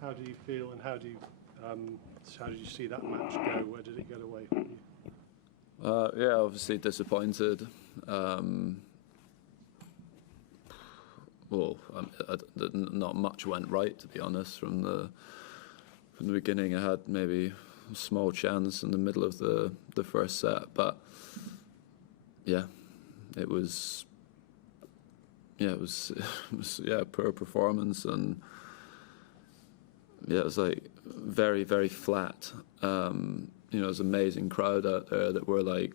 how do you feel, and how did you see that match go? Where did it get away from you? Yeah, obviously disappointed. Well, not much went right, to be honest. From the beginning, I had maybe a small chance in the middle of the first set, but yeah, it was poor performance, and yeah, it was like very, very flat. You know, there's an amazing crowd out there that were like,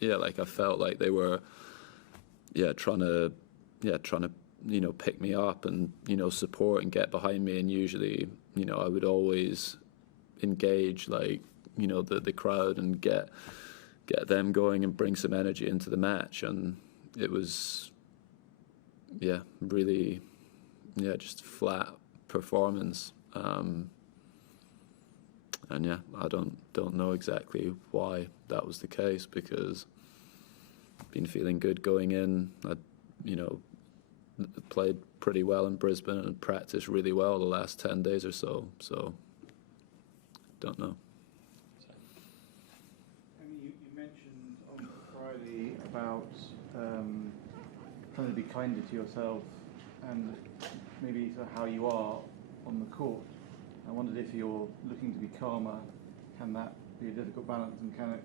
yeah, like I felt like they were, trying to, you know, pick me up and, you know, support and get behind me. And usually, you know, I would always engage, like, you know, the crowd and get them going and bring some energy into the match. And it was, really, just flat performance. And yeah, I don't know exactly why that was the case, because I've been feeling good going in. I, you know, played pretty well in Brisbane and practiced really well the last 10 days or so. So, don't know. You mentioned on Friday about trying to be kinder to yourself and maybe sort of how you are on the court. I wondered if you're looking to be calmer, can that be a difficult balance, and can it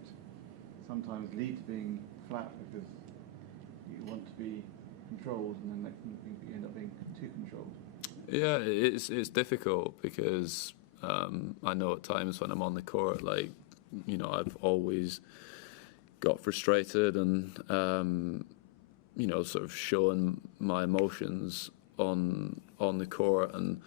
sometimes lead to being flat because you want to be controlled and then you end up being too controlled? Yeah, it's difficult because I know at times when I'm on the court, like, you know, I've always got frustrated and you know, sort of showing my emotions on the court, and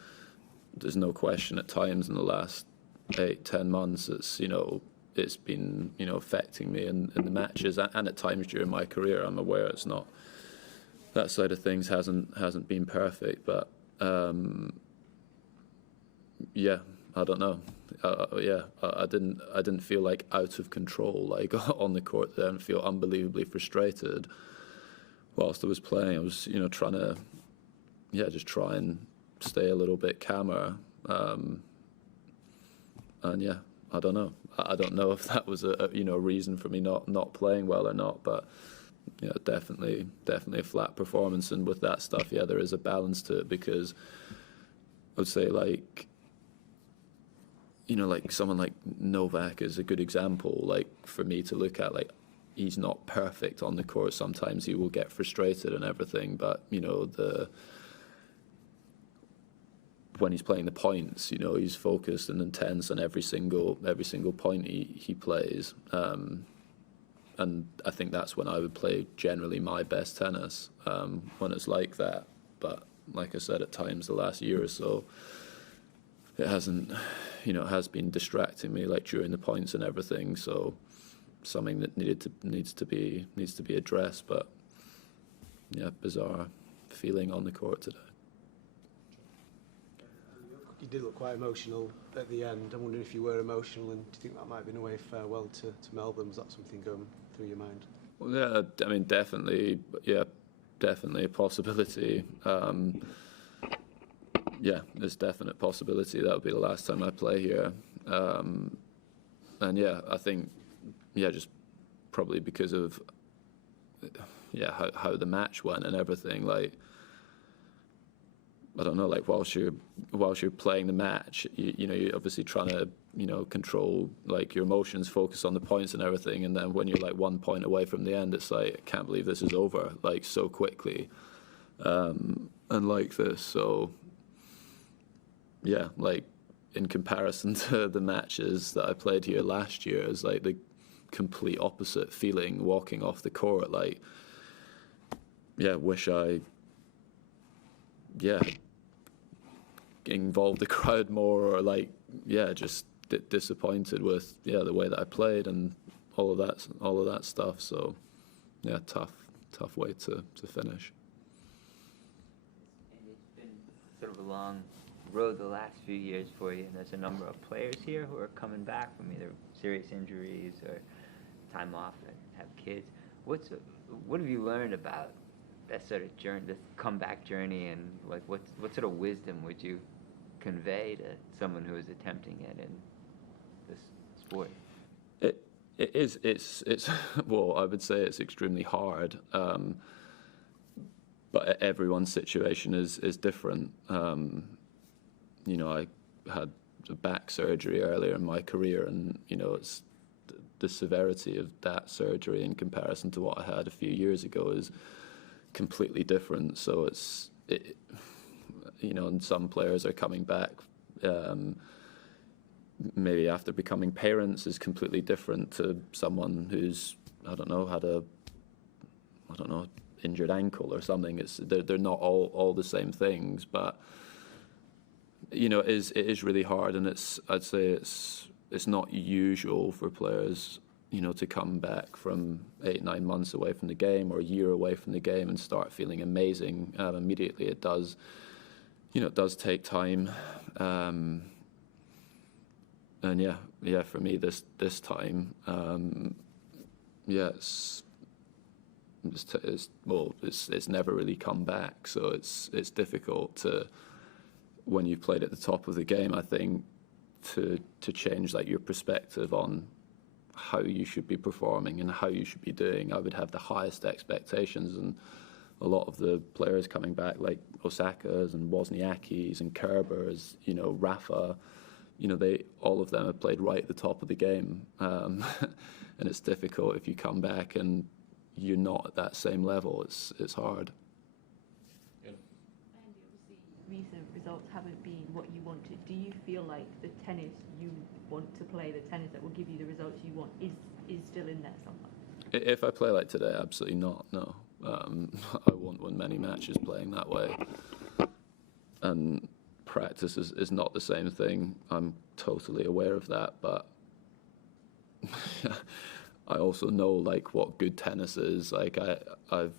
there's no question at times in the last 8-10 months it's, you know, it's been, you know, affecting me in the matches, and at times during my career. I'm aware it's not, that side of things hasn't been perfect, but yeah, I don't know. I didn't feel like out of control, like on the court. I didn't feel unbelievably frustrated whilst I was playing. I was, you know, trying to, just try and stay a little bit calmer. And yeah, I don't know. I don't know if that was a reason for me not playing well or not, but yeah, definitely a flat performance. And with that stuff, yeah, there is a balance to it, because I would say, like, you know, like someone like Novak is a good example. Like, for me to look at, like, he's not perfect on the court. Sometimes he will get frustrated and everything, but, you know, when he's playing the points, you know, he's focused and intense on every single point he plays. And I think that's when I would play generally my best tennis, when it's like that. But like I said, at times the last year or so, it hasn't, you know, it has been distracting me, like during the points and everything. So something that needs to be addressed. But yeah, bizarre feeling on the court today. You did look quite emotional at the end. I'm wondering if you were emotional, and do you think that might have been a way of farewell to Melbourne? Was that something going through your mind? Well, yeah, I mean, definitely a possibility. Yeah, there's definite possibility that would be the last time I play here. And yeah, I think, just probably because of how the match went and everything, like, I don't know, like whilst you're playing the match, you know, you're obviously trying to, you know, control, like, your emotions, focus on the points and everything, and then when you're like 1 point away from the end, it's like, I can't believe this is over, like, so quickly, and like this. So yeah, like, in comparison to the matches that I played here last year, is like the complete opposite feeling walking off the court. Like, wish I involved the crowd more, or like, just disappointed with the way that I played and all of that stuff. So yeah, tough way to finish. And it's been sort of a long road the last few years for you, and there's a number of players here who are coming back from either serious injuries or time off and have kids. What have you learned about that sort of journey, this comeback journey, and like what sort of wisdom would you convey to someone who is attempting it in this sport? It's well, I would say it's extremely hard, but everyone's situation is different. You know, I had a back surgery earlier in my career, and you know, it's the severity of that surgery in comparison to what I had a few years ago is completely different. So you know, and some players are coming back maybe after becoming parents is completely different to someone who's, I don't know, had injured ankle or something. They're not all the same things, but you know, it is really hard, and I'd say it's not usual for players, you know, to come back from 8-9 months away from the game or a year away from the game and start feeling amazing immediately. It does, you know, it does take time, and yeah, for me this time, it's never really come back, so it's difficult to, when you've played at the top of the game, I think, to change like your perspective on how you should be performing and how you should be doing. I would have the highest expectations, and a lot of the players coming back, like Osaka's and Wozniacki's and Kerber's, you know, Rafa, you know, all of them have played right at the top of the game, and it's difficult if you come back and you're not at that same level. It's hard. Recent results haven't been what you wanted. Do you feel like the tennis you want to play, the tennis that will give you the results you want, is still in there somewhere? If I play like today, absolutely not. No, I won't win many matches playing that way. And practice is not the same thing. I'm totally aware of that, but I also know like what good tennis is. Like I've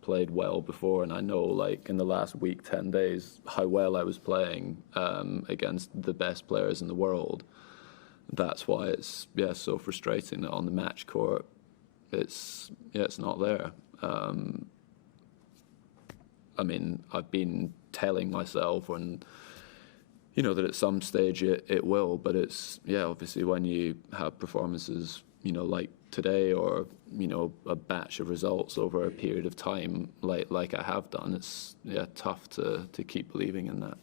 played well before, and I know like in the last week, 10 days, how well I was playing against the best players in the world. That's why it's so frustrating that on the match court it's not there. I mean, I've been telling myself, and you know, that at some stage it will, but it's obviously when you have performances, you know, like today, or you know, a batch of results over a period of time, like I have done, it's tough to keep believing in that.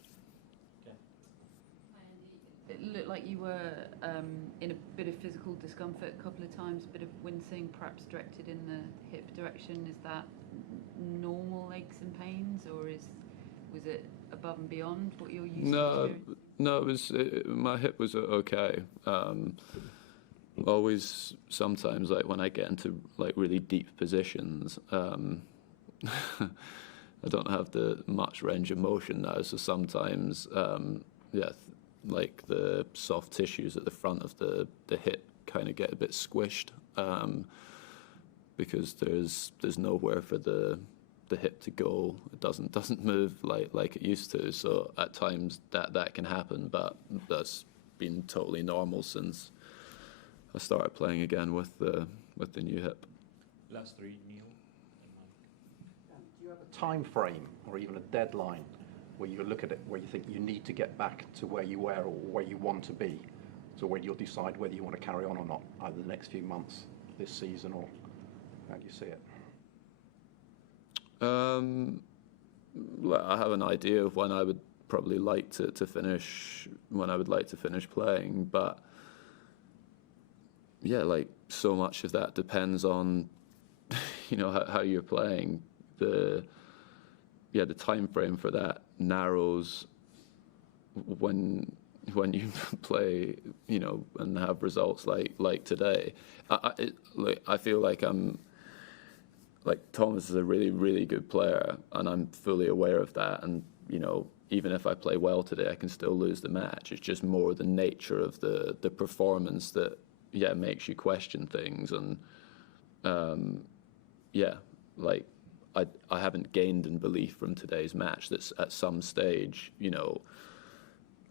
It looked like you were in a bit of physical discomfort a couple of times, a bit of wincing, perhaps directed in the hip direction. Is that normal aches and pains, or was it above and beyond what you're used to? No, it was my hip was okay. Always, sometimes, like when I get into like really deep positions, I don't have the much range of motion now. So sometimes, like the soft tissues at the front of the hip kind of get a bit squished, because there's nowhere for the hip to go. It doesn't move like it used to. So at times that can happen, but that's been totally normal since I started playing again with the new hip. Last three, Neil. Do you have a time frame or even a deadline where you look at it, where you think you need to get back to where you were or where you want to be? So when you'll decide whether you want to carry on or not, either the next few months, this season, or how do you see it? I have an idea of when I would probably like to finish, when I would like to finish playing, but like so much of that depends on, you know, how you're playing. The time frame for that narrows when you play, you know, and have results like today. I feel like Thomas is a really, really good player, and I'm fully aware of that. And you know, even if I play well today, I can still lose the match. It's just more the nature of the performance that makes you question things. And I haven't gained in belief from today's match. That's at some stage, you know,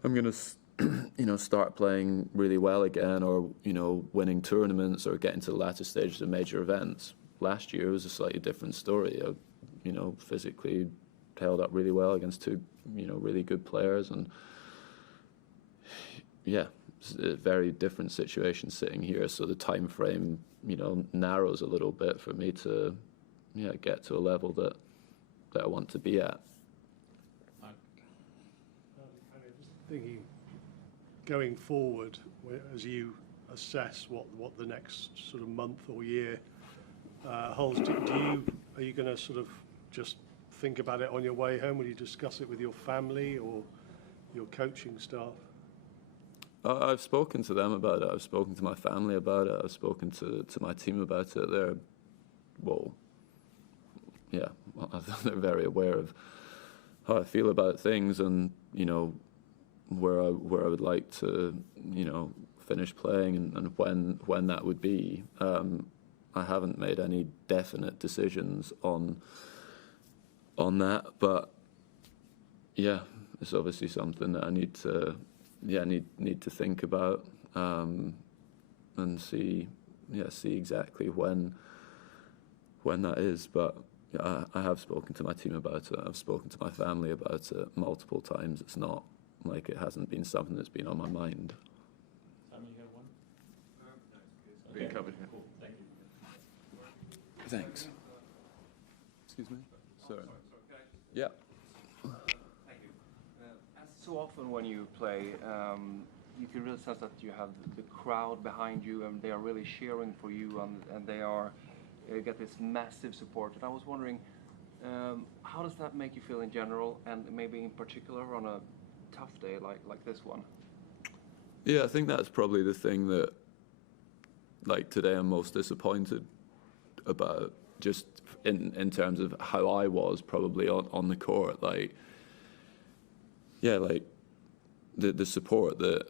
I'm gonna start playing really well again, or you know, winning tournaments or getting to the latter stages of major events. Last year was a slightly different story. physically held up really well against two, really good players. And yeah, it's a very different situation sitting here. So the time frame, narrows a little bit for me to, get to a level that I want to be at. Just thinking, going forward, as you assess what the next sort of month or year holds, are you going to sort of just think about it on your way home? Will you discuss it with your family or your coaching staff? I've spoken to them about it. I've spoken to my family about it. I've spoken to my team about it. They're very aware of how I feel about things, and where I would like to finish playing, and when that would be. I haven't made any definite decisions on that, but yeah, it's obviously something that I need to think about, and see exactly when that is. But I have spoken to my team about it. I've spoken to my family about it multiple times. It's not like it hasn't been something that's been on my mind. Simon, you have one? Being covered here. Cool, thank you. Thanks. Excuse me? Sorry. Yeah. Thank you. As so often when you play, you can really sense that you have the crowd behind you, and they are really cheering for you, and they are get this massive support. And I was wondering, how does that make you feel in general, and maybe in particular on a tough day like this one? Yeah, I think that's probably the thing that, like, today I'm most disappointed about, just in terms of how I was probably on the court. Like, yeah, like the support that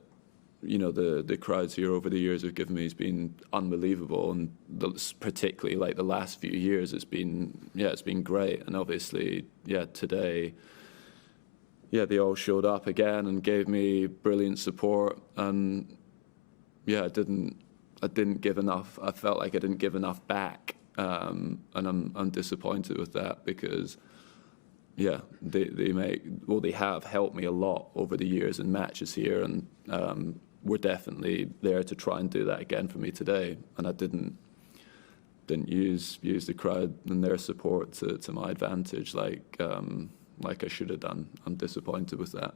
the crowds here over the years have given me has been unbelievable, and particularly like the last few years, it's been great. And obviously, today, they all showed up again and gave me brilliant support, and I didn't give enough. I felt like I didn't give enough back, and I'm disappointed with that, because they have helped me a lot over the years in matches here, and we're definitely there to try and do that again for me today. And I didn't use the crowd and their support to my advantage like I should have done. I'm disappointed with that.